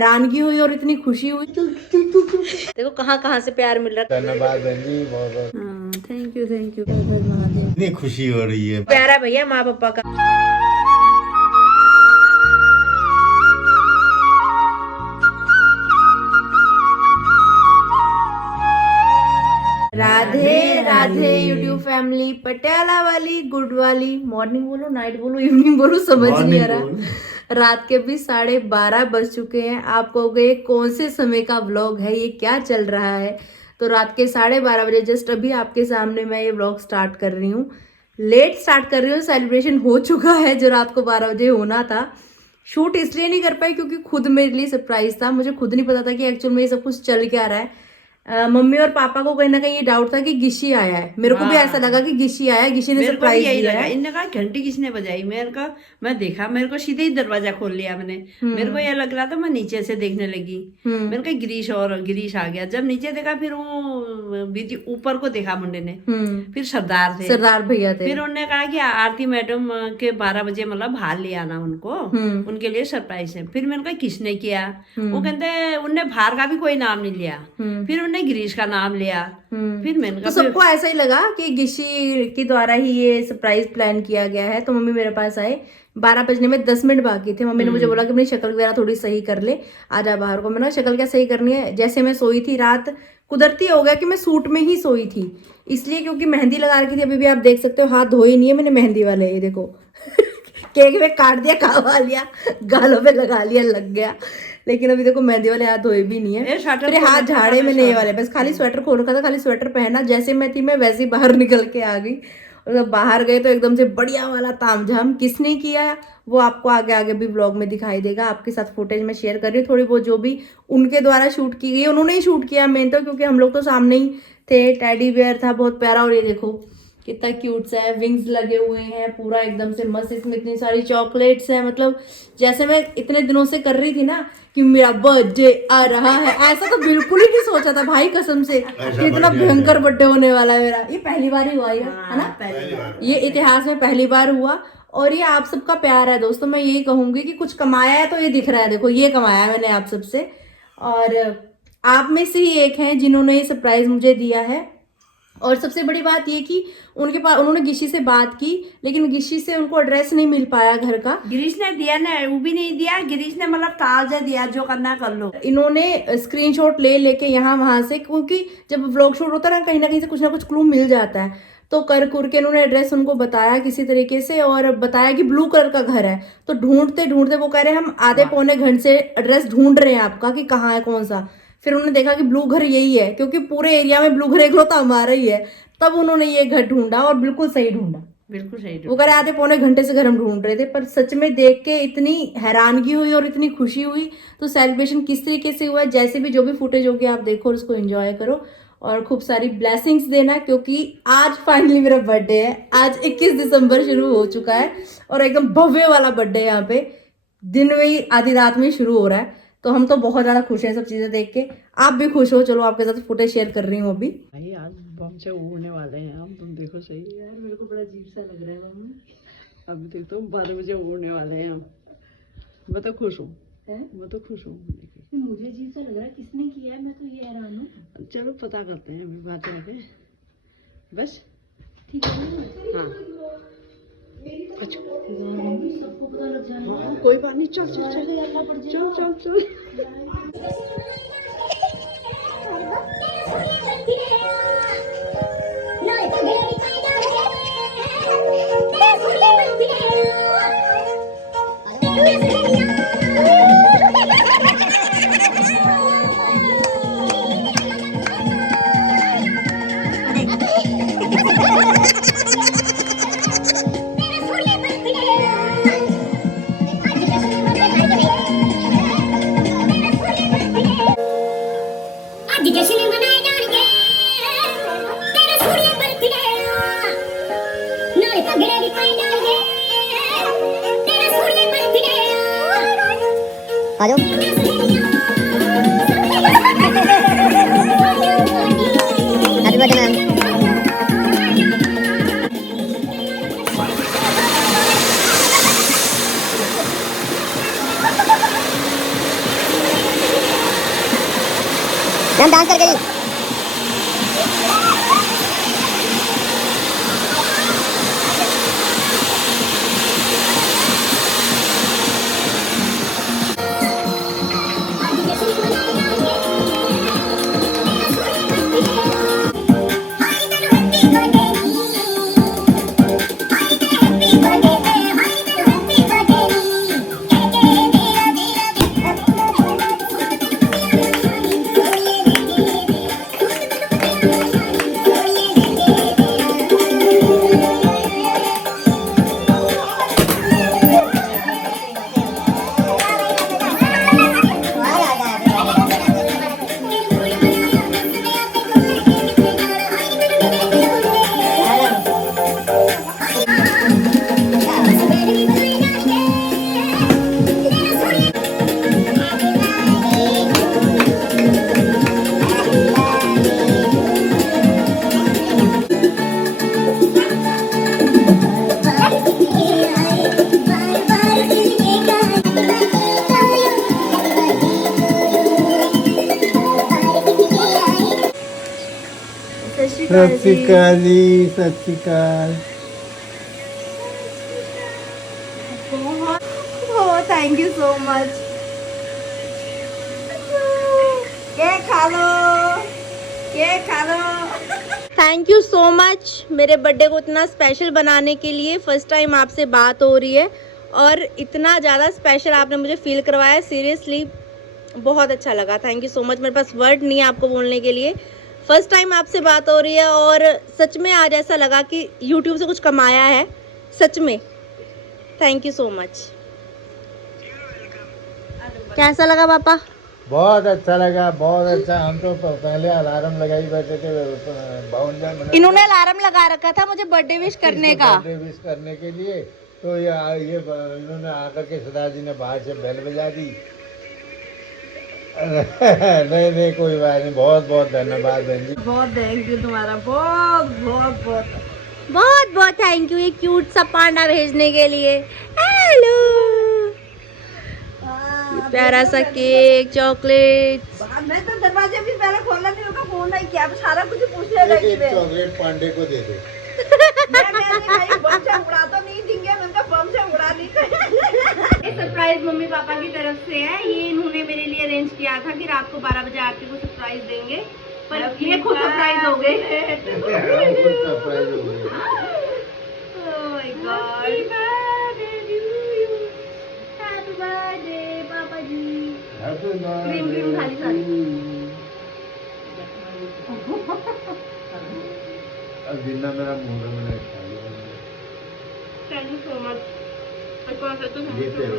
हैरानगी हुई और इतनी खुशी हुई। देखो कहाँ कहाँ से प्यार मिल रहा है। धन्यवाद बहन जी, बहुत बहुत थैंक यू महादेव। इतनी खुशी हो रही है। प्यारा भैया माँ पापा का। राधे राधे यूट्यूब फैमिली, पटियाला वाली, गुड वाली, मॉर्निंग बोलो, नाइट बोलो, इवनिंग बोलो, समझ नहीं आ रहा। रात के भी 12:30 बज चुके हैं। आप कहोगे कौन से समय का व्लॉग है ये, क्या चल रहा है? तो रात के 12:30 बजे जस्ट अभी आपके सामने मैं ये व्लॉग स्टार्ट कर रही हूँ। लेट स्टार्ट कर रही हूँ, सेलिब्रेशन हो चुका है जो रात को 12 बजे होना था। शूट इसलिए नहीं कर पाई क्योंकि खुद मेरे लिए सरप्राइज था। मुझे खुद नहीं पता था कि एक्चुअल में ये सब कुछ चल क्या रहा है। मम्मी और पापा को कहीं ना कहीं ये डाउट था कि गिशी आया है। मेरे को भी ऐसा लगा कि गिशी आया है, गिशी ने सरप्राइज दिया है। इन्होंने कहा घंटी किसने बजाई, मेरे को मैं देखा, मेरे को सीधे ही दरवाजा खोल लिया मैंने। मेरे को यह लग रहा था, मैं नीचे से देखने लगी। मेरे को गिरीश आ गया। जब नीचे देखा फिर वो बीती ऊपर को देखा मुंडे ने, फिर सरदार भैया थे। फिर उन्होंने कहा कि आरती मैडम के 12 बजे मतलब बाहर ले आना उनको, उनके लिए सरप्राइज है। फिर मैंने कहा किसने किया? वो कहते उनने बाहर का भी कोई नाम नहीं लिया, फिर उन्होंने गिरीश का नाम लिया। फिर मैंने तो सबको ऐसा ही लगा कि गिशी के द्वारा ही ये सरप्राइज प्लान किया गया है। तो मम्मी मेरे पास आए, 12 बजने में 10 मिनट बाकी थे। मम्मी ने मुझे बोला कि अपनी शक्ल वगैरह थोड़ी सही कर ले, आजा बाहर को। मैंने शक्ल क्या सही करनी है, जैसे मैं सोई थी रात, कुदरती हो गया कि मैं सूट में ही सोई थी, इसलिए क्योंकि मेहंदी लगा रखी थी। अभी भी आप देख सकते हो हाथ धोई नहीं है मैंने, मेहंदी वाले ये देखो केक में काट दिया, कावा लिया, गालों पे लगा लिया, लग गया। लेकिन अभी देखो मेहंदी वाले हाथ धोए भी नहीं है, फिर हाथ झाड़े में नहीं वाले, बस खाली स्वेटर खोल रखा था, खाली स्वेटर पहना, जैसे मैं थी मैं वैसे ही बाहर निकल के आ गई। और जब बाहर गए तो एकदम से बढ़िया वाला तामझाम किसने किया वो आपको आगे आगे भी व्लॉग में दिखाई देगा। आपके साथ फुटेज में शेयर कर रही हूँ थोड़ी बहुत, जो भी उनके द्वारा शूट की गई, उन्होंने ही शूट किया मेन तो, क्योंकि हम लोग तो सामने ही थे। टेडी बियर था बहुत प्यारा, और ये देखो कितना क्यूट सा है, विंग्स लगे हुए हैं पूरा एकदम से मस्त। इसमें इतनी सारी चॉकलेट्स हैं, मतलब जैसे मैं इतने दिनों से कर रही थी ना कि मेरा बर्थडे आ रहा है, ऐसा तो बिल्कुल ही नहीं सोचा था भाई कसम से कि इतना भयंकर बर्थडे होने वाला है मेरा। ये पहली बार ही हुआ है ना, ये इतिहास में पहली बार हुआ। और ये आप सबका प्यार है दोस्तों। मैं यही कहूंगी कि कुछ कमाया है तो ये दिख रहा है, देखो ये कमाया है मैंने आप सबसे, और आप में से ही एक हैं जिन्होंने ये सरप्राइज मुझे दिया है। और सबसे बड़ी बात ये कि उनके पास उन्होंने गिशी से बात की, लेकिन गिशी से उनको एड्रेस नहीं मिल पाया घर का। गिरीश ने दिया ना, वो भी नहीं दिया गिरीश ने, मतलब ताजा दिया, जो करना कर लो। इन्होंने स्क्रीनशॉट ले लेके यहाँ वहां से, क्योंकि जब व्लॉग शूट होता है ना कहीं से कुछ ना कुछ क्लू मिल जाता है, तो कर के इन्होंने एड्रेस उनको बताया किसी तरीके से, और बताया कि ब्लू कलर का घर है। तो ढूंढते ढूंढते वो कह रहे हैं हम आधे पौने घंटे से एड्रेस ढूंढ रहे हैं आपका कि कहाँ है कौन सा। फिर उन्होंने देखा कि ब्लू घर यही है, क्योंकि पूरे एरिया में ब्लू घर एक तो हमारा ही है। तब उन्होंने ये घर ढूंढा और बिल्कुल सही ढूंढा, बिल्कुल सही। वो कह रहे आधे पौने घंटे से घर हम ढूंढ रहे थे। पर सच में देख के इतनी हैरानगी हुई और इतनी खुशी हुई। तो सेलिब्रेशन किस तरीके से हुआ, जैसे भी जो भी फुटेज होगी आप देखो और उसको एंजॉय करो, और खूब सारी ब्लेसिंग्स देना, क्योंकि आज फाइनली मेरा बर्थडे है। आज 21 दिसंबर शुरू हो चुका है, और एकदम भव्य वाला बर्थडे यहाँ पे दिन में ही, आधी रात में ही शुरू हो रहा है। तो हम तो बहुत ज्यादा खुश हैं सब चीजें देख के। आप भी खुश हो? चलो आपके साथ फुटेज शेयर कर रही हूँ अभी। भाई आज बम से उड़ने वाले हैं हम, तुम देखो सही। यार मेरे को बड़ा अजीब सा लग रहा है मम्मी। अभी देखो तो 12 बजे उड़ने वाले हैं हम। मैं तो खुश हूँ, मैं तो खुश हूँ। मुझे अजीब सा लग रहा है, किसने किया है, मैं तो ये हैरान हूँ। चलो पता करते हैं अभी बात करके, बस ठीक है। हाँ अच्छा सबको पता लग जाना। हाँ, कोई बात नहीं, चल चल चल चल चल चल। आ जाओ। Happy birthday ma'am. Ma'am dance करके जी। सत श्री अकाल जी, सत श्री अकाल। Thank you so much. Cake खा लो, केक खा लो। थैंक यू सो मच मेरे बर्थडे को इतना स्पेशल बनाने के लिए। फर्स्ट टाइम आपसे बात हो रही है और इतना ज़्यादा स्पेशल आपने मुझे फील करवाया। सीरियसली बहुत अच्छा लगा। Thank you so much. मेरे पास वर्ड नहीं है आपको बोलने के लिए। फर्स्ट टाइम आपसे बात हो रही है और सच में आज ऐसा लगा कि YouTube से कुछ कमाया है सच में। Thank you so much. कैसा लगा पापा? बहुत अच्छा लगा, बहुत अच्छा। हम तो पहले अलार्म लगाई बैठे थे 52 मिनट। इन्होंने अलार्म लगा रखा था मुझे बर्थडे विश करने का, बर्थडे विश करने के लिए। तो ये इन्होंने आकर के सरदार जी ने बाहर से बेल बजा दी। नहीं नहीं कोई बात नहीं। बहुत बहुत धन्यवाद बहन जी। बहुत थैंक यू तुम्हारा, बहुत बहुत बहुत। बहुत बहुत थैंक यू ये क्यूट सा पांडा भेजने के लिए। हेलो, प्यारा सा केक, चॉकलेट। मैं तो दरवाजा भी पहले खोलना नहीं होगा, फोन नहीं किया, सारा कुछ पूछ ले रही एक चॉकलेट पांडे को दे दो। मैं बम से उड़ा तो नहीं देंगे, उनका बम से उड़ा दी। ये सरप्राइज मम्मी पापा की तरफ से है। ये इन्होंने मेरे लिए अरेंज किया था कि रात को 12 बजे आरती को सरप्राइज देंगे, पर ये खुद सरप्राइज हो गए। सरप्राइज हो गई। Oh my God. Happy birthday to you. Happy birthday पापा जी। क्रीम क्रीम खाली सारी। अब जिन्ना मेरा मुंह में थैंक यू सो मच। जीते रहो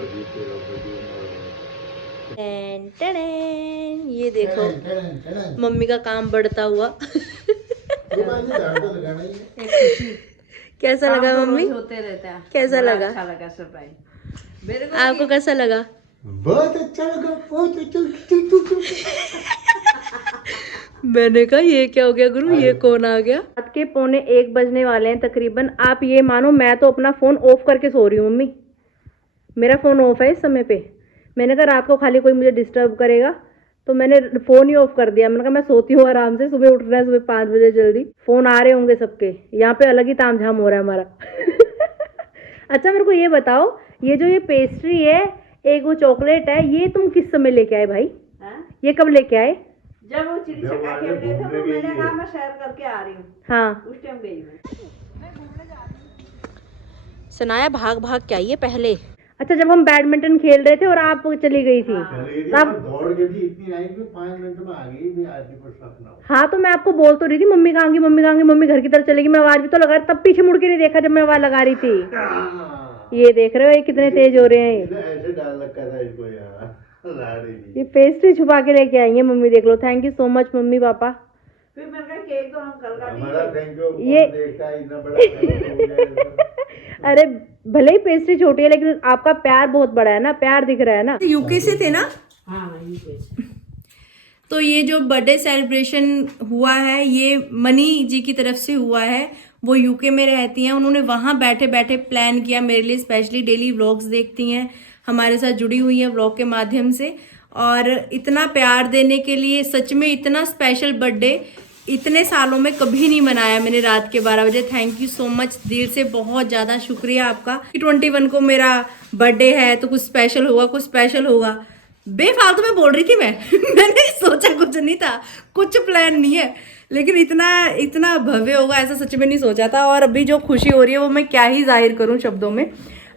टैन टैन। ये देखो मम्मी का काम बढ़ता हुआ। कैसा लगा मम्मी? होते रहता है। कैसा लगा? अच्छा लगा सरप्राइज मेरे को। आपको कैसा लगा? बहुत अच्छा लगा, बहुत अच्छा। मैंने कहा ये क्या हो गया गुरु, ये कौन आ गया? रात के 1:45 बजने वाले हैं तकरीबन। आप ये मानो मैं तो अपना फोन ऑफ करके सो रही हूँ मम्मी। मेरा फोन ऑफ है इस समय पे। मैंने कहा रात को खाली कोई मुझे डिस्टर्ब करेगा तो मैंने फोन ही ऑफ कर दिया। मैंने कहा मैं सोती हूँ आराम से, सुबह उठना है, सुबह 5 बजे जल्दी। फोन आ रहे होंगे सबके, यहाँ पे अलग ही तामझाम हो रहा है हमारा। अच्छा मेरे को ये बताओ, ये जो ये पेस्ट्री है, एक वो चॉकलेट है, ये तुम किस समय लेके आए भाई? ये कब लेके आए? जब वो चिड़ी छिक्का खेल रहे थे तो मैंने कहा मैं शेयर करके आ रही हूँ। हाँ उस टाइम गई मैं। सनाया भाग भाग के आई है पहले। अच्छा जब हम बैडमिंटन खेल रहे थे और आप चली गई थी तब दौड़ के भी इतनी आई कि 5 मिनट में आ गई थी आरती को सपना। हाँ तो मैं आपको बोल तो रही थी मम्मी कहाँ गई, मम्मी कहाँ गई, मम्मी घर की तरफ चलेगी। मैं आवाज भी तो लगा, तब पीछे मुड़ के नहीं देखा जब मैं आवाज लगा रही थी। ये देख रहे हो ये कितने तेज हो रहे हैं। ऐसे डाल रखा था इसको यार। ये पेस्ट्री छुपा के लेके आई है मम्मी, देख लो। थैंक यू सो मच मम्मी पापा। फिर मैंने कहा केक तो हम कल का हमारा थैंक यू। ये देखा इतना बड़ा अरे भले ही पेस्ट्री छोटी है लेकिन आपका प्यार बहुत बड़ा है ना, प्यार दिख रहा है ना। यूके से थे ना? हाँ ये तो ये जो बर्थडे सेलिब्रेशन हुआ है ये मनी जी की तरफ से हुआ है। वो यूके में रहती हैं, उन्होंने वहाँ बैठे बैठे प्लान किया मेरे लिए स्पेशली। डेली व्लॉग्स देखती हैं, हमारे साथ जुड़ी हुई हैं व्लॉग के माध्यम से। और इतना प्यार देने के लिए। सच में इतना स्पेशल बर्थडे इतने सालों में कभी नहीं मनाया मैंने रात के 12 बजे। थैंक यू सो मच, दिल से बहुत ज़्यादा शुक्रिया आपका कि 21 को मेरा बर्थडे है तो कुछ स्पेशल होगा, कुछ स्पेशल होगा। बेफालतू में बोल रही थी मैं मैंने सोचा कुछ नहीं था, कुछ प्लान नहीं है, लेकिन इतना इतना भव्य होगा ऐसा सच में नहीं सोचा था। और अभी जो खुशी हो रही है वो मैं क्या ही जाहिर करूं शब्दों में।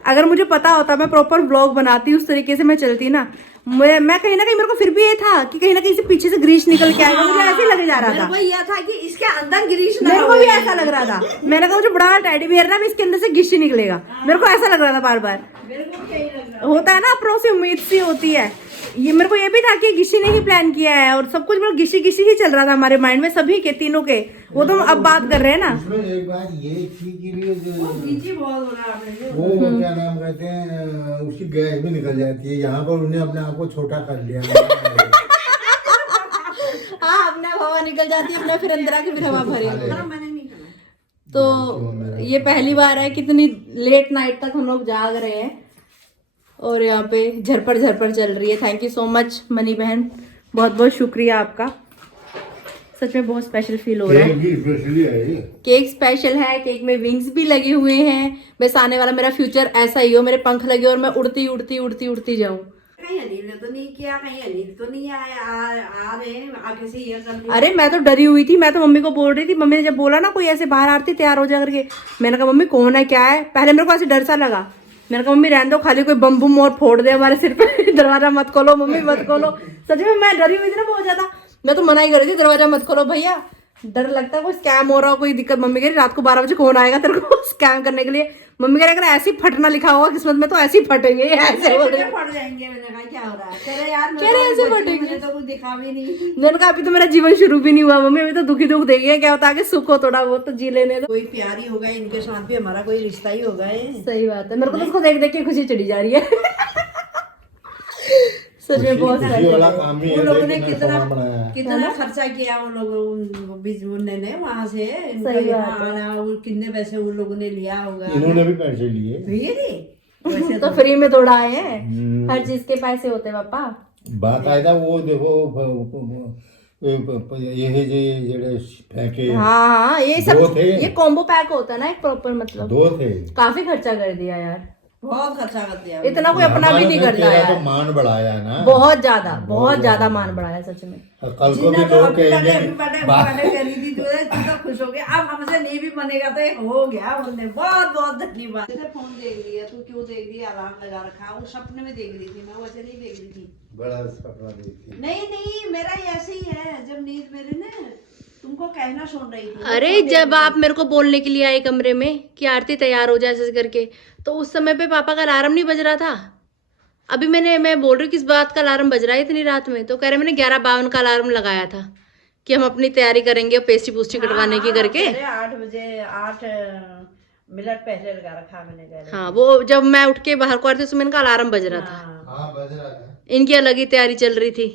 अगर मुझे पता होता, मैं प्रॉपर ब्लॉग बनाती उस तरीके से मैं चलती ना, मैं कहीं ना कहीं मेरे को फिर भी ये था कि कहीं ना कहीं से पीछे से ग्रीस निकल के आएगा, मुझे ऐसे ही लगे जा रहा था। मेरे को यह था कि इसके अंदर ग्रीस ना मेरे को भी ऐसा लग रहा था। मैंने कहा जो बड़ा टेडी बियर ना, इसके अंदर से गिशी निकलेगा, मेरे को ऐसा लग रहा था बार बार। मेरे को भी यही लग रहा होता है ना, अपनों से उम्मीद सी होती है। ये मेरे को ये भी था कि गिशी ने ही प्लान किया है और सब कुछ मतलब गिशी गिशी ही चल रहा था हमारे माइंड में, सभी के तीनों के। वो तो हम अब बात कर रहे हैं ना। इसमें एक बात ये थी कि नीचे बहुत हो रहा है आपने। वो क्या नाम कहते हैं, उसकी गैस भी निकल जाती है। यहाँ पर उन्हें अपने आप को छोटा कर लिया। हाँ, अपना हवा निकल जाती है, अपना फिर अंदर आके फिर हवा भरे। मैंने नहीं खाना। तो ये पहली बार है कितनी लेट नाइट तक हम लोग जाग रहे हैं और यहाँ पे झरपड़ झरपड़ चल रही है। Thank you so much money बहन, बहुत बहुत शुक्रिया आपका। सच में बहुत स्पेशल फील हो रहा है। केक स्पेशल है, केक में विंग्स भी लगे हुए हैं। बस आने वाला मेरा फ्यूचर ऐसा ही हो, मेरे पंख लगे और मैं उड़ती उड़ती उड़ती उड़ती जाऊं। कहीं अनिल ने तो नहीं किया, कहीं अनिल तो नहीं आया, आ रहे हैं आगे से ये कर लिया। अरे मैं तो डरी हुई थी, मैं तो मम्मी को बोल रही थी। मम्मी ने जब बोला ना कोई ऐसे बाहर आरती तैयार हो जा करके, मैंने कहा मम्मी कौन है क्या है। पहले मेरे को ऐसे डर सा लगा, मैंने कहा मम्मी रहने दो, खाली कोई बम बुम और फोड़ दे हमारे सिर पे। दरवाजा मत खोलो मम्मी, मत खोलो। सच में मैं डरी हुई थी ना बहुत ज्यादा, मैं तो मना ही कर रही थी, दरवाजा मत खोलो भैया, डर लगता है कोई स्कैम हो रहा हो, कोई दिक्कत। मम्मी कह रही रात को 12 बजे कौन आएगा तेरे को स्कैम करने के लिए। मम्मी कह रही अगर ऐसे ही फटना लिखा होगा किस्मत में तो ऐसे ही फटेंगे, ऐसे बोल रही। फट जाएंगे। मैंने कहा क्या हो रहा है, कह रहे यार कह रहे ऐसे फटेंगे, मुझे तो कुछ दिखा भी नहीं। मैंने कहा अभी तो मेरा जीवन शुरू भी नहीं हुआ मम्मी, अभी तो दुखी दुख देंगे, क्या होता है कि सुख हो थोड़ा बहुत तो जी लेने दो। कोई प्यार ही होगा, इनके साथ भी हमारा कोई रिश्ता ही होगा। सही बात है, मेरे को तो उसको देख देख के खुशी चढ़ी जा रही है। सच में बहुत वाला काम भी वो लोगों ने है, कितना खर्चा किया वो लोग बिजमुन्ने ने वहाँ से। सही बात है। आना वो कितने पैसे उन लोगों ने लिया होगा। इन्होंने भी पैसे लिए। वैसे तो फ्री में थोड़ा आए हैं, हर चीज के पैसे होते हैं पापा। बात आया था वो देखो ये जेड़े फेंके हाँ ये सब दो थे। ये कॉम्बो पैक होता है ना एक प्रॉपर, मतलब 2 थे। काफी खर्चा कर दिया यार, बहुत खर्चा कर दिया। इतना कोई अपना भी नहीं करता तेरा यार। तो मान बढ़ाया ना, बहुत ज्यादा मान बढ़ाया सच में। कल को भी लोग कहेंगे खुश हो गया। अब हमसे नहीं भी बनेगा तो ये हो गया। उन्होंने बहुत बहुत धन्यवाद। फोन देख लिया, तू क्यों देख रही, अलार्म लगा रखा। वो सपने में देख रही थी, मैं वैसे नहीं देख रही थी। बड़ा सपना देखी। नहीं मेरा ऐसे ही है, जब नींद मेरे ने तुमको कहना सुन रही थी। अरे जब आप मेरे को बोलने के लिए आए कमरे में कि आरती तैयार हो जाए ऐसे करके, तो उस समय पे पापा का अलार्म नहीं बज रहा था। अभी मैं बोल रही हूँ किस बात का अलार्म बज रहा है इतनी रात में, तो कह रहे मैंने 11:52 का अलार्म लगाया था कि हम अपनी तैयारी करेंगे पेस्ट्री पूस्ट्री कटवाने की करके। 8 बजे 8 मिनट पहले लगा रखा मैंने। हाँ वो जब मैं उठ के बाहर को आ रही थी उसमें इनका अलार्म बज रहा था। हाँ बज रहा था। इनकी अलग ही तैयारी चल रही थी।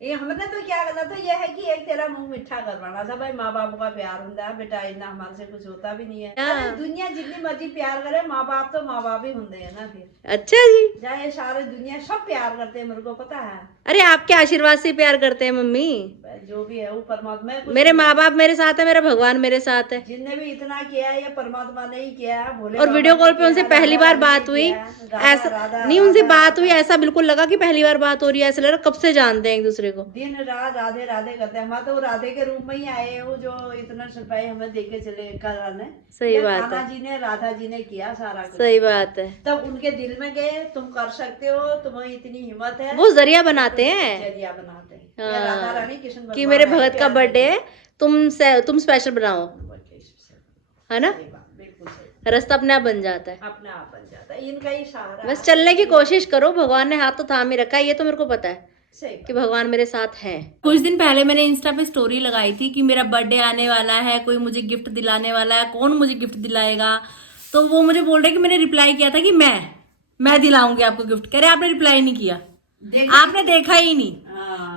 ये हमने तो क्या करना था, यह है कि एक तेरा मुंह मिठा करवाना था। भाई माँ बाप का प्यार होता है बेटा, इतना हमारे से कुछ होता भी नहीं है। अरे दुनिया जितनी मर्जी प्यार करे, माँ बाप तो माँ बाप ही होते हैं ना। फिर अच्छा जी, चाहे सारे दुनिया सब प्यार करते हैं, मेरे को पता है। अरे आपके आशीर्वाद से प्यार करते हैं मम्मी। जो भी है वो परमात्मा है। मेरे माँ बाप मेरे साथ है, मेरा भगवान मेरे साथ है। जिनने भी इतना किया है ये परमात्मा ने ही किया है। भोले और वीडियो कॉल पे उनसे पहली बार बात हुई, ऐसा नहीं उनसे बात हुई, ऐसा बिल्कुल लगा कि पहली बार बात हो रही है, ऐसा लगा कब से जानते हैं एक दूसरे को। दिन रात राधे राधे करते हैं। हमारे तो राधे के रूप में ही आए हैं वो, जो इतना सिपाही हमें देके चले कराने। सही बात है, राधा जी ने राधा जी ने किया सारा कुछ। सही बात है। तब उनके दिल में गए, तुम कर सकते हो, तुम्हें इतनी हिम्मत है। वो जरिया बनाते हैं, जरिया बनाते हैं। ये राधा रानी कृष्ण भगवान कि मेरे भगत का बर्थडे है, तुम स्पेशल बनाओ, है ना। बिल्कुल सही, रास्ता अपने आप बन जाता है, अपने आप बन जाता है। इनका ही सहारा। बस चलने की कोशिश करो, भगवान ने हाथ तो थाम ही रखा है, ये तो मेरे को पता है सही कि भगवान मेरे साथ है। कुछ दिन पहले मैंने इंस्टा पे स्टोरी लगाई थी कि मेरा बर्थडे आने वाला है, कोई मुझे गिफ्ट दिलाने वाला है, कौन मुझे गिफ्ट दिलाएगा। तो वो मुझे बोल रहे कि मैंने रिप्लाई किया था कि मैं दिलाऊंगी आपको गिफ्ट। कह रहे आपने रिप्लाई नहीं किया, आपने देखा ही नहीं।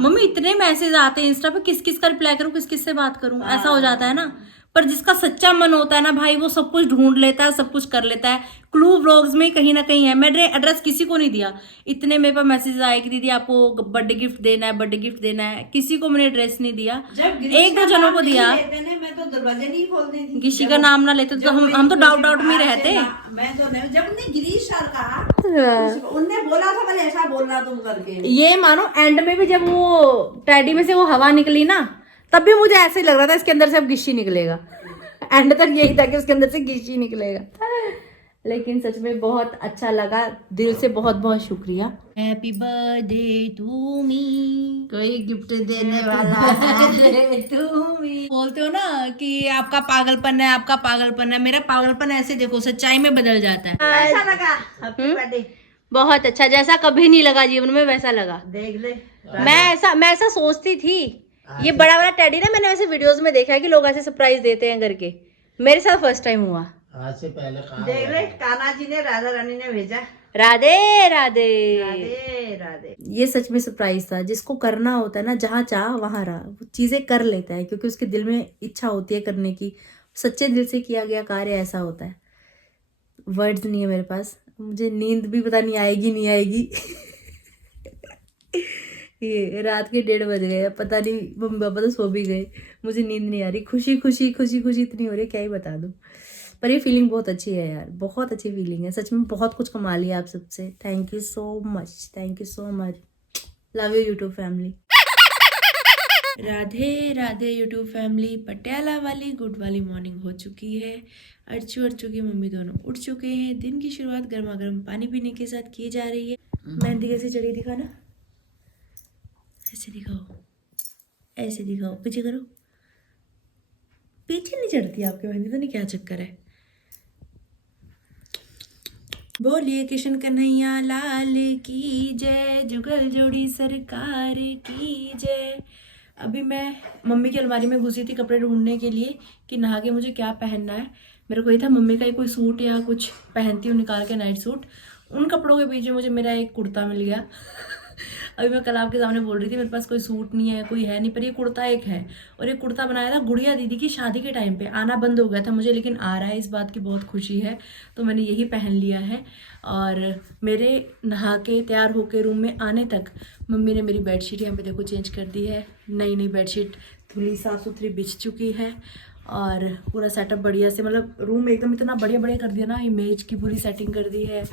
मम्मी इतने मैसेज आते हैं इंस्टा पे, किस किस का रिप्लाई करूं, किस किस से बात करूं, ऐसा हो जाता है ना। पर जिसका सच्चा मन होता है ना भाई, वो सब कुछ ढूंढ लेता है, सब कुछ कर लेता है। क्लू व्लॉग्स में कहीं ना कहीं है। मैंने एड्रेस किसी को नहीं दिया, इतने मेरे पास मैसेज आए कि दीदी आपको बर्थडे गिफ्ट देना है, बर्थडे गिफ्ट देना है। किसी को मैंने एड्रेस नहीं दिया, जब एक दो जनों को दिया। मैं तो दरवाजा नहीं खोलती थी। किसी का नाम ना लेते तो हम तो डाउट में रहते। मैं तो नहीं, जब उन्हें गिरीश सर कहा उनने बोला था मैंने ऐसा बोलना तुम करके। ये मानो एंड में भी जब वो टेडी में से वो हवा निकली ना, तब भी मुझे ऐसे ही लग रहा था इसके अंदर से अब गिशी निकलेगा। एंड तक यही था कि उसके अंदर से गिशी निकलेगा। लेकिन सच में बहुत अच्छा लगा, दिल से बहुत बहुत शुक्रिया। हैप्पी बर्थडे टू मी, कोई गिफ्ट देने वाला टू मी। बोलते हो ना कि आपका पागलपन है, आपका पागलपन है। मेरा पागलपन ऐसे देखो सच्चाई में बदल जाता है। ऐसा लगा हैप्पी बर्थडे, बहुत अच्छा, जैसा कभी नहीं लगा जीवन में वैसा लगा। देख ले। मैं ऐसा सोचती थी, ये बड़ा वाला टेडी ना मैंने वैसे वीडियोस में देखा है कि लोग ऐसे सरप्राइज देते हैं करके, मेरे साथ फर्स्ट टाइम हुआ। आज से पहले कहाँ देख ले, कान्हा जी ने राधा रानी ने भेजा। राधे राधे राधे राधे। ये सच में सरप्राइज था। जिसको करना होता है ना, जहाँ चाह वहां रहा, वो चीजें कर लेता है क्योंकि उसके दिल में इच्छा होती है करने की। सच्चे दिल से किया गया कार्य ऐसा होता है। वर्ड्स नहीं है मेरे पास, मुझे नींद भी पता नहीं आएगी नहीं आएगी। ये रात के 1:30 बज गए, पता नहीं मम्मी पापा तो सो भी गए, मुझे नींद नहीं आ रही। खुशी खुशी खुशी खुशी इतनी हो रही है, क्या ही बता दूँ। पर ये फीलिंग बहुत अच्छी है यार, बहुत अच्छी फीलिंग है सच में। बहुत कुछ कमा लिया आप सबसे, thank you so much, thank you so much. Love you YouTube family. Radhe Radhe YouTube family. Patiala वाली गुड वाली मॉर्निंग हो चुकी है। अर्चू की मम्मी दोनों उठ चुके हैं। दिन की शुरुआत गर्मा गर्म पानी पीने के साथ की जा रही है। मेहंदी कैसे चढ़ी दिखाना, ऐसे दिखाओ, ऐसे दिखाओ, पीछे करो। पीछे नहीं चढ़ती आपकी मेहंदी, तो नहीं क्या चक्कर है। बोलिए कृष्ण कन्हैया लाल की जय, जुगल जोड़ी सरकार की जय। अभी मैं मम्मी की अलमारी में घुसी थी कपड़े ढूंढने के लिए कि नहा के मुझे क्या पहनना है। मेरे को ये था मम्मी का ही कोई सूट या कुछ पहनती हूँ निकाल के, नाइट सूट। उन कपड़ों के बीच में मुझे मेरा एक कुर्ता मिल गया। अभी मैं कल आपके सामने बोल रही थी मेरे पास कोई सूट नहीं है, कोई है नहीं, पर ये कुर्ता एक है। और ये कुर्ता बनाया था गुड़िया दीदी की शादी के टाइम पे। आना बंद हो गया था मुझे, लेकिन आ रहा है, इस बात की बहुत खुशी है। तो मैंने यही पहन लिया है। और मेरे नहा के तैयार होके रूम में आने तक मम्मी ने मेरी बेडशीट यहाँ पे देखो चेंज कर दी है। नई बेडशीट धुली साफ़ सुथरी बिछ चुकी है। और पूरा सेटअप बढ़िया से, मतलब रूम एकदम इतना बढ़िया बढ़िया कर दिया ना, इमेज की पूरी सेटिंग कर दी है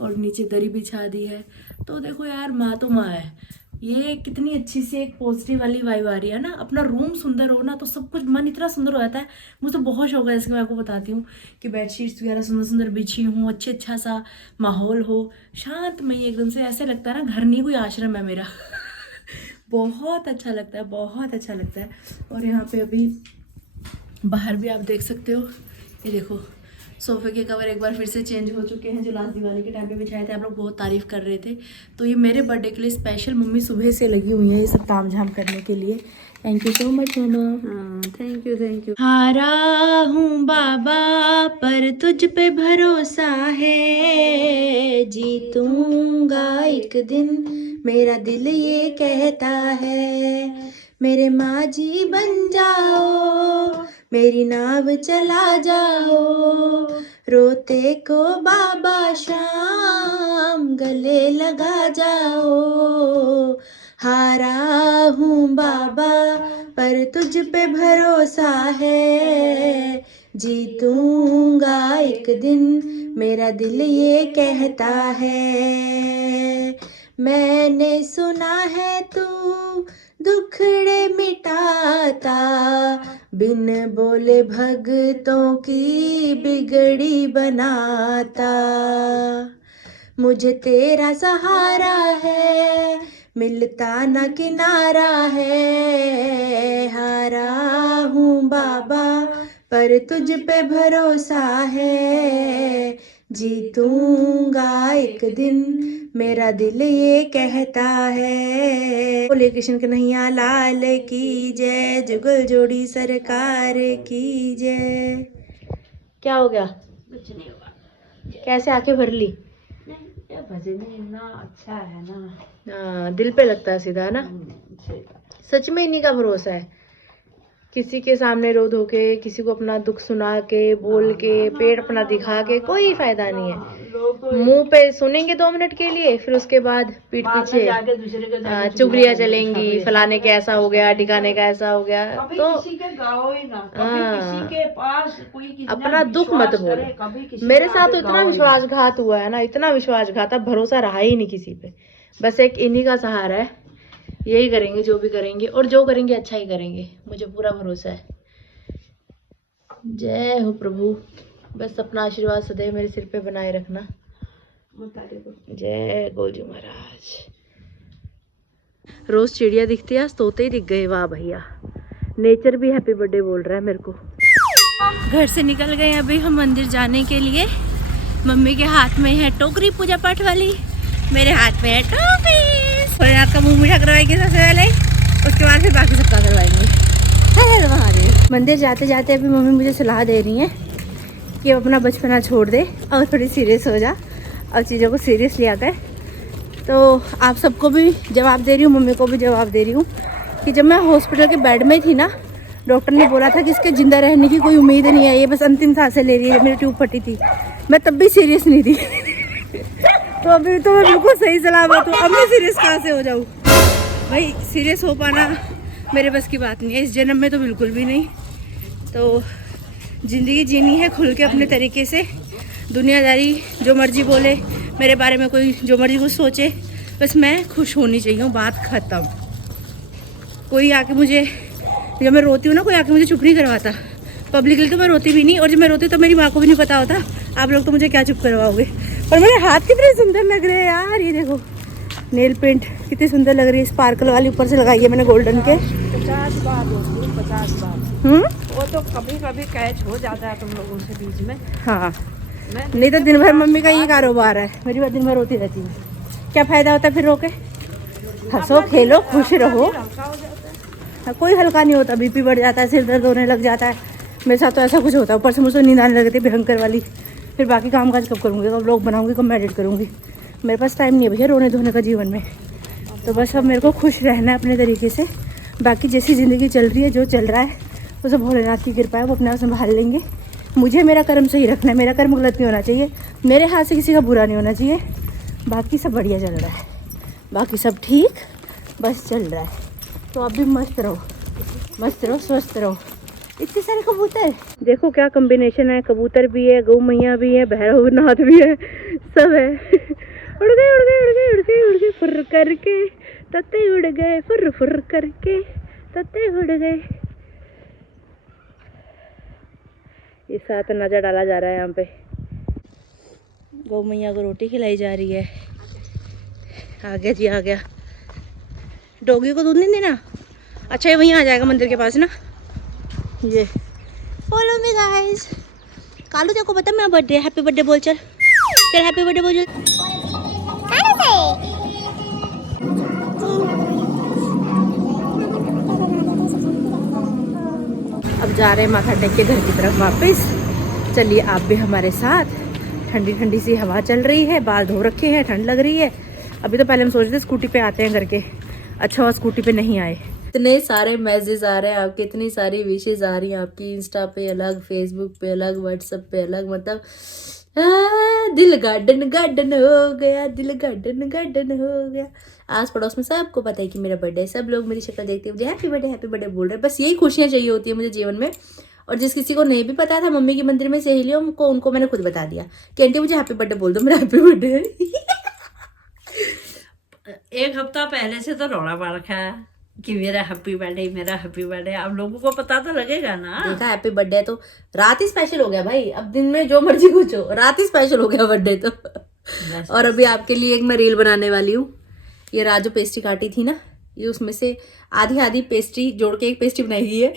और नीचे दरी बिछा दी है। तो देखो यार, माँ तो माँ है। ये कितनी अच्छी सी एक पॉजिटिव वाली वाइब आ रही है ना। अपना रूम सुंदर हो ना तो सब कुछ मन इतना सुंदर हो जाता है। मुझे तो बहुत शौक है, जैसे मैं आपको बताती हूँ कि बेडशीट्स वगैरह सुंदर सुंदर बिछी हूँ, अच्छा सा माहौल हो, शांतमयी एकदम से, ऐसे लगता है ना घर नहीं कोई आश्रम है मेरा। बहुत अच्छा लगता है, बहुत अच्छा लगता है। और यहाँ पे अभी बाहर भी आप देख सकते हो, ये देखो सोफे के कवर एक बार फिर से चेंज हो चुके हैं, जो लास्ट दिवाली के टाइम पे बिछाए थे। आप लोग बहुत तारीफ कर रहे थे। तो ये मेरे बर्थडे के लिए स्पेशल मम्मी सुबह से लगी हुई है ये सब ताम झाम करने के लिए। थैंक यू सो मच मम्मा। Thank you thank you. हारा हूँ बाबा पर तुझ पे भरोसा है, जीतूंगा एक दिन मेरा दिल ये कहता है। मेरे माँ जी बन जाओ, मेरी नाव चला जाओ, रोते को बाबा शाम गले लगा जाओ। हारा हूँ बाबा पर तुझ पे भरोसा है, जीतूंगा एक दिन मेरा दिल ये कहता है। मैंने सुना है तू दुखड़े मिटाता, बिन बोले भगतों की बिगड़ी बनाता। मुझे तेरा सहारा है, मिलता न किनारा है। हारा हूँ बाबा पर तुझ पे भरोसा है, जीतूंगा एक दिन मेरा दिल ये कहता है। बोले कृष्ण कन्हैया लाल की जय, जुगल जोड़ी सरकार की जय। क्या हो गया? कुछ नहीं हुआ। कैसे आके भर ली? नहीं, ये भजन इतना अच्छा है ना, दिल पे लगता है सीधा, है ना। सच में इन्हीं का भरोसा है। किसी के सामने रो धो के, किसी को अपना दुख सुना के, बोल के, पेट अपना दिखा के कोई फायदा नहीं है। मुंह पे सुनेंगे 2 मिनट के लिए, फिर उसके बाद पीठ पीछे चुगलियां चलेंगी, फलाने के ऐसा हो गया, ठिकाने का ऐसा हो गया। तो किसी के गाँव ही ना, कभी किसी के पास कोई कितना अपना दुख मत विश्वास करे, बोलो। कभी किसी मेरे के साथ तो आगे इतना गाँव ही ना। विश्वासघात हुआ है ना, इतना विश्वासघात, अब भरोसा रहा ही नहीं किसी पे। बस एक इन्हीं का सहारा है। यही करेंगे जो भी करेंगे, और जो करेंगे अच्छा ही करेंगे, मुझे पूरा भरोसा है। जय हो प्रभु, बस अपना आशीर्वाद सदैव मेरे सिर पे बनाए रखना। जय गोलजू महाराज। रोज चिड़िया दिखती है, आज तोते ही दिख गए। वाह भैया, नेचर भी हैप्पी बर्थडे बोल रहा है मेरे को। घर से निकल गए अभी हम मंदिर जाने के लिए। मम्मी के हाथ में है टोकरी पूजा पाठ वाली, मेरे हाथ में है टोपी। और यहाँ का मुंह मीठा करवाएंगे सबसे पहले, उसके बाद फिर बाकी सबका करवाएंगे। महादेव। मंदिर जाते जाते अभी मम्मी मुझे सलाह दे रही हैं कि अब अपना बचपना छोड़ दे और थोड़ी सीरियस हो जा और चीज़ों को सीरियस लिया कर। तो आप सबको भी जवाब दे रही हूँ, मम्मी को भी जवाब दे रही हूँ कि जब मैं हॉस्पिटल के बेड में थी ना, डॉक्टर ने बोला था कि इसके ज़िंदा रहने की कोई उम्मीद नहीं है, ये बस अंतिम सांसें ले रही है। मेरी ट्यूब फटी थी, मैं तब भी सीरियस नहीं थी। तो अभी तो मैं बिल्कुल सही सलामत हूँ। अब मैं सीरियस कहाँ से हो जाऊँ भाई? सीरियस हो पाना मेरे बस की बात नहीं है, इस जन्म में तो बिल्कुल भी नहीं। तो ज़िंदगी जीनी है खुल के अपने तरीके से। दुनियादारी जो मर्जी बोले मेरे बारे में, कोई जो मर्जी कुछ सोचे, बस मैं खुश होनी चाहिए हूँ, बात ख़त्म। कोई आके मुझे, जब मैं रोती हूँ ना, कोई आके मुझे चुप नहीं करवाता। पब्लिकली तो मैं रोती भी नहीं, और जब मैं रोती हूँ तो मेरी माँ को भी नहीं पता होता। आप लोग तो मुझे क्या चुप करवाओगे। और मेरे हाथ कितने सुंदर लग रहे हैं यार, ये देखो नेल पेंट कितनी सुंदर लग रही है, स्पार्कल वाली ऊपर से लगाई है मैंने गोल्डन के। 50 बार होती है, 50 बार। वो तो कभी कभी कैच हो जाता है तुम लोगों से बीच में। हाँ, नहीं तो दिन भर मम्मी का ये कारोबार है, मेरी बात दिन भर रोती रहती है। क्या फ़ायदा होता है फिर रोके? हंसो खेलो खुश रहो। कोई हल्का नहीं होता, बीपी बढ़ जाता है, सिर दर्द होने लग जाता है। मेरे साथ तो ऐसा कुछ होता है। ऊपर से मुझे नींद आने लगती है भयंकर वाली। फिर बाकी काम काज कब करूँगी, कब व्लॉग बनाऊँगी, कब मैं एडिट करूँगी? मेरे पास टाइम नहीं है भैया रोने धोने का जीवन में। तो बस अब मेरे को खुश रहना है अपने तरीके से। बाकी जैसी ज़िंदगी चल रही है, जो चल रहा है, वो सब भोलेनाथ की कृपा है, वो अपने आप संभाल लेंगे। मुझे मेरा कर्म सही रखना है, मेरा कर्म गलत नहीं होना चाहिए, मेरे हाथ से किसी का बुरा नहीं होना चाहिए। बाकी सब बढ़िया चल रहा है, बाकी सब ठीक बस चल रहा है। तो आप भी मस्त रहो, मस्त रहो, स्वस्थ रहो। इतने सारे कबूतर, देखो क्या कॉम्बिनेशन है। कबूतर भी है, गौ मैया भी है, भैरवनाथ भी है, सब है। उड़ गए उड़ गए उड़ गए उड़ गए उड़ गए फुर करके, तत्ते उड़ गए फुर फुर करके, तत्ते उड़ गए। ये साथ नजर डाला जा रहा है यहाँ पे। गौ मैया को रोटी खिलाई जा रही है। आ गया जी, आ गया। डॉगी को दूध नहीं देना? अच्छा, ये वहीं आ जाएगा मंदिर के पास ना। ये फॉलो मी गाइस। कालू तेरे को पता मेरा बर्थडे, हैप्पी बर्थडे बोल। चल चल हैप्पी बर्थडे बोल। अब जा रहे हैं माथा टेक के घर की तरफ वापस। चलिए आप भी हमारे साथ। ठंडी ठंडी सी हवा चल रही है, बाल धो रखे हैं, ठंड लग रही है। अभी तो पहले हम सोच रहे थे स्कूटी पे आते हैं करके, अच्छा हुआ स्कूटी पे नहीं आए। इतने सारे मैसेज आ रहे हैं आपके, इतनी सारी विशेज आ रही हैं आपकी। इंस्टा पे अलग, फेसबुक पे अलग, व्हाट्सएप पे अलग। मतलब दिल गार्डन गार्डन हो गया, दिल गार्डन गार्डन हो गया। आस पड़ोस में सबको पता है कि मेरा बर्थडे है, सब लोग मेरी शक्ल देखते हुए हैप्पी बर्थडे बोल रहे हैं। बस यही खुशियाँ चाहिए होती है मुझे जीवन में। और जिस किसी को नहीं भी पता था मम्मी के मंदिर में सहेलियों को, उनको मैंने खुद बता दिया कि आंटी मुझे हैप्पी बर्थडे बोल दो, मेरा हैप्पी बर्थडे है। एक हफ्ता पहले से तो रौला पा रखा है कि मेरा हैप्पी बर्थडे, मेरा हैप्पी बर्थडे। अब लोगों को पता तो लगेगा ना। देखा हैप्पी बर्थडे तो रात ही स्पेशल हो गया भाई। अब दिन में जो मर्जी कुछ हो, रात ही स्पेशल हो गया बर्थडे तो। और अभी आपके लिए एक मैं रील बनाने वाली हूँ। ये राजू पेस्ट्री काटी थी ना, ये उसमें से आधी आधी पेस्ट्री जोड़ के एक पेस्ट्री बनाई हुई है।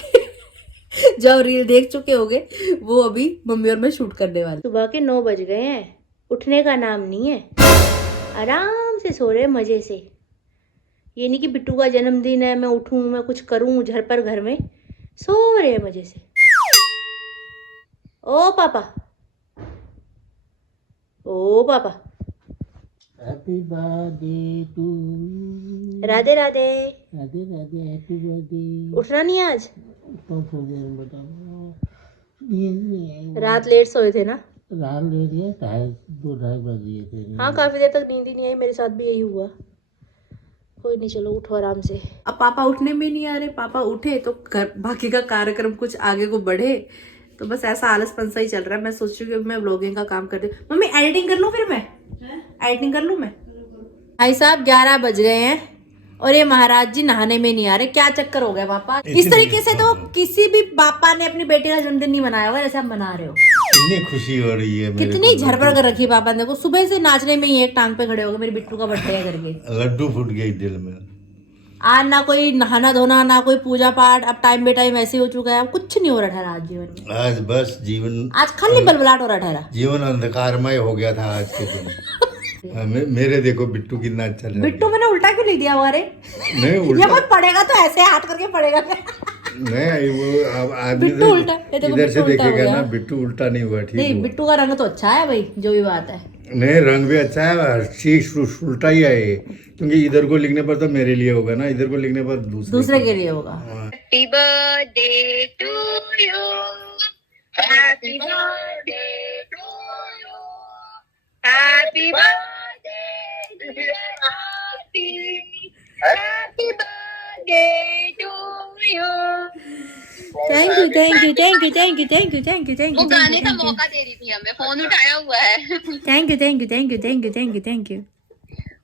जो रील देख चुके होगे वो अभी मम्मी और मैं शूट करने वाले। सुबह के 9 बज गए हैं, उठने का नाम नहीं है। आराम से सो रहे मजे से। ये नहीं कि बिट्टू का जन्मदिन है मैं उठूं, मैं कुछ करूं झर पर घर में। सो रहे मजे से। ओ पापा, ओ पापा। Happy birthday to you, Radhe Radhe. Radhe Radhe, happy birthday. उठना नहीं है आज? तो थोड़ी देर में बताओ, नींद नहीं आई। रात लेट सोए थे ना? रात ले लिया, 2-2:30 बज गए थे। हाँ, काफी देर तक नींद ही नहीं आई, मेरे साथ भी यही हुआ। कोई नहीं, चलो उठो आराम से। अब पापा उठने में नहीं आ रहे, पापा उठे तो बाकी का कार्यक्रम कुछ आगे को बढ़े, तो बस ऐसा आलसपन सा ही चल रहा है। मैं सोच रही हूँ कि मैं व्लॉगिंग का काम कर दूँ। मम्मी एडिटिंग कर लूँ फिर मैं? एडिटिंग कर लूँ मैं? भाई साहब 11 बज गए हैं और ये महाराज जी नहाने में नहीं आ रहे। क्या चक्कर हो गया पापा? इस तरीके से तो किसी भी पापा ने अपनी बेटी का जन्मदिन नहीं मनाया होगा जैसे आप मना रहे हो। कितनी खुशी हो रही है मेरे कितनी झरपड़ कर रखी पापा ने, देखो सुबह से नाचने में ही एक टांग पे खड़े हो गए, मेरी बिट्टू का बर्थडे है करके। लड्डू फूट गई दिल में। आज ना कोई नहाना धोना, ना कोई पूजा पाठ, अब टाइम बे टाइम ऐसे हो चुका है, अब कुछ नहीं हो रहा ठहरा आज जीवन में। आज बस जीवन, आज खाली बलबलाट हो रहा ठहरा। जीवन अंधकारमय हो गया था आज के दिन। मेरे देखो बिट्टू कितना अच्छा लग बिट्टू मैंने उल्टा क्यों लिख दिया हमारे? नहीं ये उल्टा कोई पड़ेगा तो ऐसे हाथ करके पड़ेगा। नहीं, वो अब आदमी बिट्टू उल्टा, ये देखो इधर से बिट्टू उल्टा हो देखेगा गया। ना, बिट्टू उल्टा नहीं हुआ, ठीक नहीं, हुआ। बिट्टू का रंग तो अच्छा है भाई, जो भी बात है। नहीं, रंग भी अच्छा है, हर चीज उल्टा ही है ये। क्योंकि इधर को लिखने पर तो मेरे लिए होगा ना, इधर को लिखने पर दूसरे के लिए होगा। Happy birthday to you. Happy birthday to you. Happy birthday dear Aarti. Happy birthday to you. Thank you thank you thank you thank you thank you thank you thank वो यू गाने का मौका दे रही थी हमें, फोन उठाया हुआ है। Thank you thank you thank you thank you thank you thank you.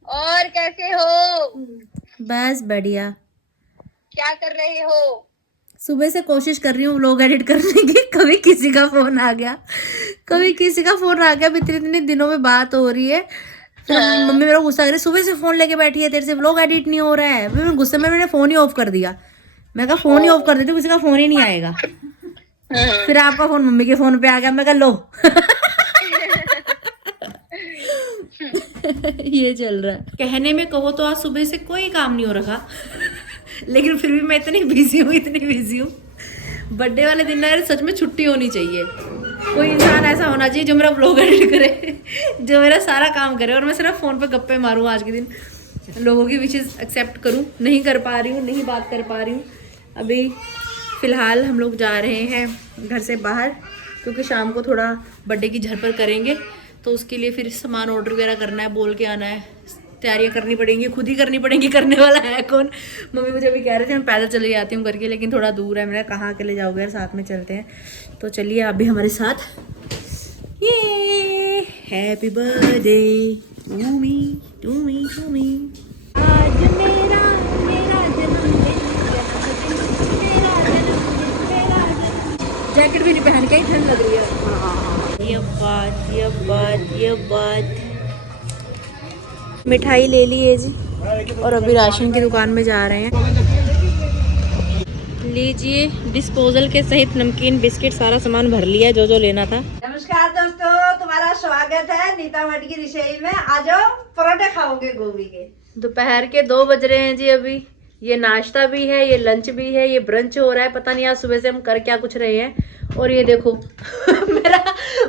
और कैसे हो? बस बढ़िया। क्या कर रहे हो? सुबह से कोशिश कर रही हूँ व्लॉग एडिट करने की, कभी किसी का फोन आ गया, कभी किसी का फोन आ गया। इतने इतने दिनों में बात हो रही है, फिर मम्मी मेरा गुस्सा कर रही, सुबह से फोन लेके बैठी है, तेरे से व्लॉग एडिट नहीं हो रहा है। फिर मैं गुस्से में मैंने फोन ही ऑफ कर दिया। मैं कहा फोन ही ऑफ कर देती हूँ, किसी का फोन ही नहीं आएगा। फिर आपका फोन मम्मी के फोन पे आ गया। मैं कहा लो। ये चल रहा है। कहने में कहो तो आज सुबह से कोई काम नहीं हो रखा, लेकिन फिर भी मैं इतनी बिजी हूँ, इतनी बिजी हूँ। बर्थडे वाले दिन ना यार सच में छुट्टी होनी चाहिए। कोई इंसान ऐसा होना चाहिए जो मेरा व्लॉग एडिट करे, जो मेरा सारा काम करे, और मैं सिर्फ फोन पे गप्पे मारूँ आज के दिन, लोगों की विशेष एक्सेप्ट करूँ। नहीं कर पा रही हूँ, नहीं बात कर पा रही हूँ। अभी फ़िलहाल हम लोग जा रहे हैं घर से बाहर, क्योंकि शाम को थोड़ा बर्थडे की झरपड़ करेंगे, तो उसके लिए फिर सामान ऑर्डर वगैरह करना है, बोल के आना है, तैयारियां करनी पड़ेंगी, खुद ही करनी पड़ेंगी, करने वाला है कौन। मम्मी मुझे भी कह रहे थे मैं पैदल चली जाती हूँ करके, लेकिन थोड़ा दूर है। मैंने कहाँ अकेले जाओगे यार, साथ में चलते हैं। तो चलिए आप भी हमारे साथ। ये happy birthday to me to me to me. आज मेरा मेरा जन्मदिन, जैकेट भी नहीं पहन के, ठंड लग रही है। ये बात ये बात ये बात। मिठाई ले ली है जी, और अभी राशन की दुकान में जा रहे हैं। लीजिए, डिस्पोजल के सहित नमकीन, बिस्किट, सारा सामान भर लिया जो जो लेना था। नमस्कार दोस्तों, तुम्हारा स्वागत है नीता मठ की रसोई में। आ जाओ, परोठे खाओगे गोभी के। दोपहर के 2 बज रहे हैं जी अभी। ये नाश्ता भी है, ये लंच भी है, ये ब्रंच हो रहा है। पता नहीं आज सुबह से हम कर क्या कुछ रहे हैं। और ये देखो मेरा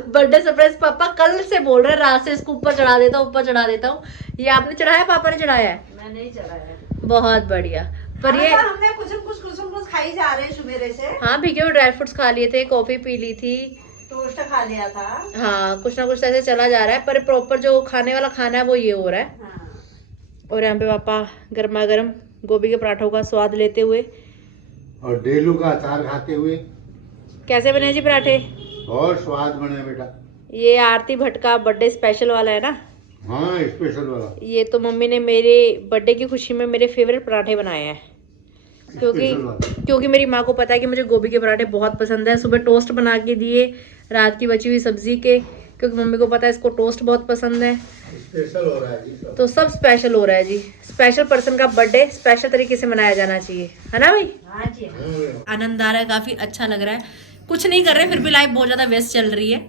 बर्थडे सरप्राइज पापा कल से बोल रहे हैं, रात से इसको ऊपर चढ़ा देता हूँ, ऊपर चढ़ा देता हूँ। ये आपने चढ़ाया, पापा ने चढ़ाया है? मैं नहीं चढ़ाया, बहुत बढ़िया। पर ये हमने कुछ खाई जा रहे हैं सुबह से। हाँ, भीगे हुए ड्राई फ्रूट्स खा लिए थे, कॉफी पी ली थी, टोस्ट खा लिया था। हाँ, कुछ ना कुछ ऐसे चला जा रहा है, पर प्रॉपर जो खाने वाला खाना है वो ये हो रहा है। हाँ। और यहाँ पे पापा गर्मा गर्म गोभी के पराठों का स्वाद लेते हुए, और डेलू का अचार खाते हुए। कैसे बने जी पराठे? और स्वाद बने बेटा। ये आरती भट्ट का बर्थडे स्पेशल वाला है ना? हाँ, स्पेशल वाला। ये तो मम्मी ने मेरे बर्थडे की खुशी में मेरे फेवरेट पराठे बनाए हैं, क्योंकि मेरी माँ को पता है कि मुझे गोभी के पराठे बहुत पसंद है। सुबह टोस्ट बना के दिए रात की बची हुई सब्जी के, क्योंकि मम्मी को पता है इसको टोस्ट बहुत पसंद है। स्पेशल हो रहा है जी सब। तो सब स्पेशल हो रहा है जी। स्पेशल पर्सन का बर्थडे स्पेशल तरीके से मनाया जाना चाहिए, है ना भाई? हाँ जी, आनंद आ रहा है, काफी अच्छा लग रहा है। कुछ नहीं कर रहे, फिर भी लाइफ बहुत ज्यादा व्यस्त चल रही है।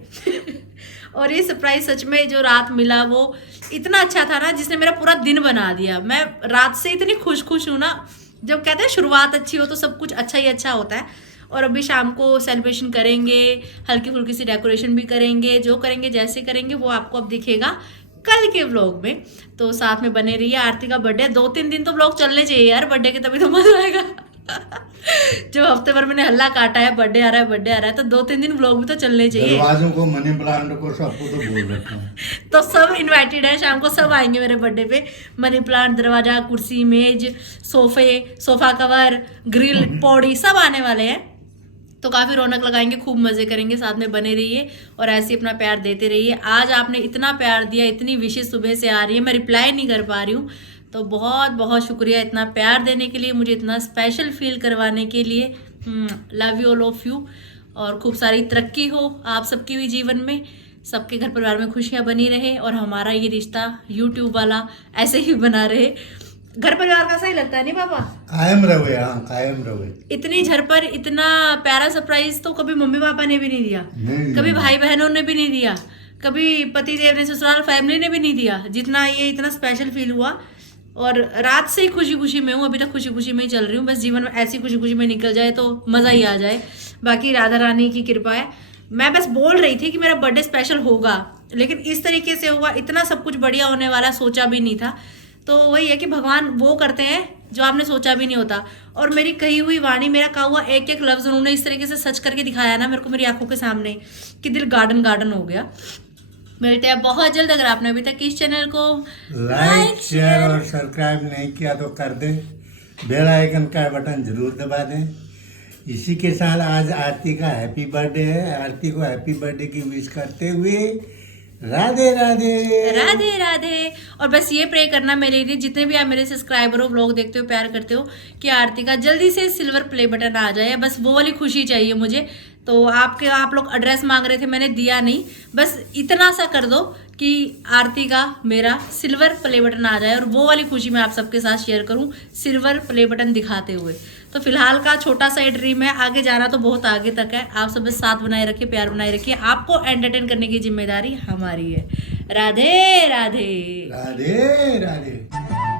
और ये सरप्राइज सच में जो रात मिला वो इतना अच्छा था ना, जिसने मेरा पूरा दिन बना दिया। मैं रात से इतनी खुश हूँ ना। जब कहते हैं शुरुआत अच्छी हो तो सब कुछ अच्छा ही अच्छा होता है। और अभी शाम को सेलिब्रेशन करेंगे, हल्की फुल्की सी डेकोरेशन भी करेंगे, जो करेंगे जैसे करेंगे वो आपको अब दिखेगा। कल के व्लॉग में। तो साथ में बने रहिए। आरती का बर्थडे 2-3 दिन तो व्लॉग चलने चाहिए यार बर्थडे के, तभी तो मजा आएगा। जो हफ्ते भर मैंने हल्ला काटा है बर्थडे आ रहा है तो 2-3 दिन व्लॉग भी तो चलने चाहिए। दरवाजों को, मनी प्लांट को, सबको तो बोल रखा हूँ। तो सब इनवाइटेड है, शाम को सब आएंगे मेरे बर्थडे पे। मनी प्लांट, दरवाजा, कुर्सी, मेज, सोफा कवर, ग्रिल, पौड़ी सब आने वाले हैं। तो काफ़ी रौनक लगाएंगे, खूब मज़े करेंगे। साथ में बने रहिए और ऐसे ही अपना प्यार देते रहिए। आज आपने इतना प्यार दिया, इतनी विशेष सुबह से आ रही है, मैं रिप्लाई नहीं कर पा रही हूँ, तो बहुत बहुत शुक्रिया इतना प्यार देने के लिए, मुझे इतना स्पेशल फील करवाने के लिए। Love you all of you. और खूब सारी तरक्की हो आप सबकी भी जीवन में, सबके घर परिवार में खुशियाँ बनी रहे और हमारा ये रिश्ता यूट्यूब वाला ऐसे ही बना रहे। घर परिवार का सही लगता है नहीं पापा? कायम रहो, हाँ कायम रहो। इतनी झर पर इतना प्यारा सरप्राइज तो कभी मम्मी पापा ने भी नहीं दिया, कभी भाई बहनों ने भी नहीं दिया, कभी पति देव ने, ससुराल फैमिली ने भी नहीं दिया, जितना ये इतना स्पेशल फील हुआ। और रात से ही खुशी खुशी में हूँ, अभी तक खुशी खुशी में ही चल रही हूँ। बस जीवन में ऐसी खुशी खुशी में निकल जाए तो मज़ा ही आ जाए। बाकी राधा रानी की कृपा है। मैं बस बोल रही थी कि मेरा बर्थडे स्पेशल होगा, लेकिन इस तरीके से हुआ, इतना सब कुछ बढ़िया होने वाला सोचा भी नहीं था। तो वही है कि भगवान वो करते हैं जो आपने सोचा भी नहीं होता। और मेरी कही हुई वाणी, मेरा कहा हुआ एक एक लफ्ज़ उन्होंने इस तरीके से सच करके दिखाया ना मेरे को, मेरी आंखों के सामने, कि दिल गार्डन गार्डन हो गया। मिलते हैं बहुत जल्द। अगर आपने अभी तक इस चैनल को लाइक, शेयर और सब्सक्राइब नहीं किया तो कर दे। बेल आइकन का बटन जरूर दबा दें। इसी के साथ आज आरती का हैप्पी बर्थडे है। आरती को हैप्पी बर्थडे की विश करते हुए राधे राधे राधे राधे। और बस ये प्रे करना मेरे लिए, जितने भी आप मेरे सब्सक्राइबर हो, व्लॉग देखते हो, प्यार करते हो, कि आरती का जल्दी से सिल्वर प्ले बटन आ जाए। बस वो वाली खुशी चाहिए मुझे। तो आप लोग एड्रेस मांग रहे थे, मैंने दिया नहीं, बस इतना सा कर दो कि आरती का मेरा सिल्वर प्ले बटन आ जाए और वो वाली खुशी मैं आप सबके साथ शेयर करूं, सिल्वर प्ले बटन दिखाते हुए। तो फिलहाल का छोटा सा ड्रीम है, आगे जाना तो बहुत आगे तक है। आप सब साथ बनाए रखिए, प्यार बनाए रखिए। आपको एंटरटेन करने की जिम्मेदारी हमारी है। राधे राधे राधे राधे।